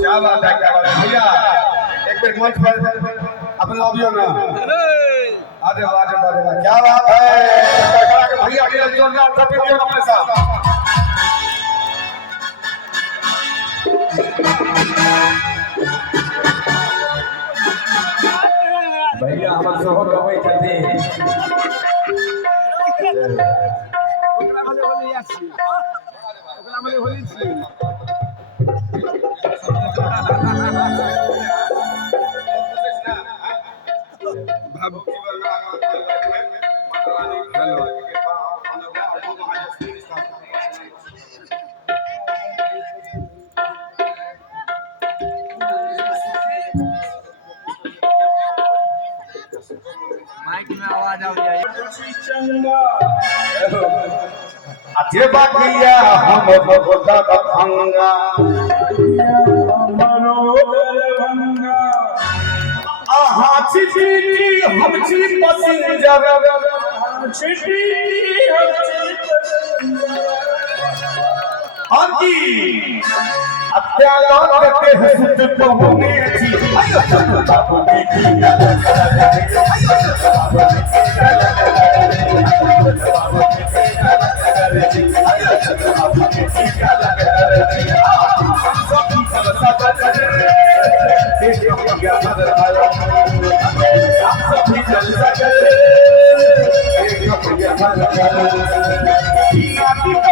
क्या बात है भैया एक मिनट मंच पर अपन लॉबियो ना आधे आवाज बढ़ेगा क्या बात है भैया के जोरदार ताली दियो अपने साथ भैया हम सोहो गवई छथि ओकरा भले होली आछि ओकरा भले होली छी माइक में आवाज आ जाए अजे बाकिया हम भगवता भंगा मनोदरभंगा आहा चिठी हम छी पसिंजर चिठी हम छी आंटी अत्याचार करते हैं सुत पहुंचे छी आयो बाबू की बाबू की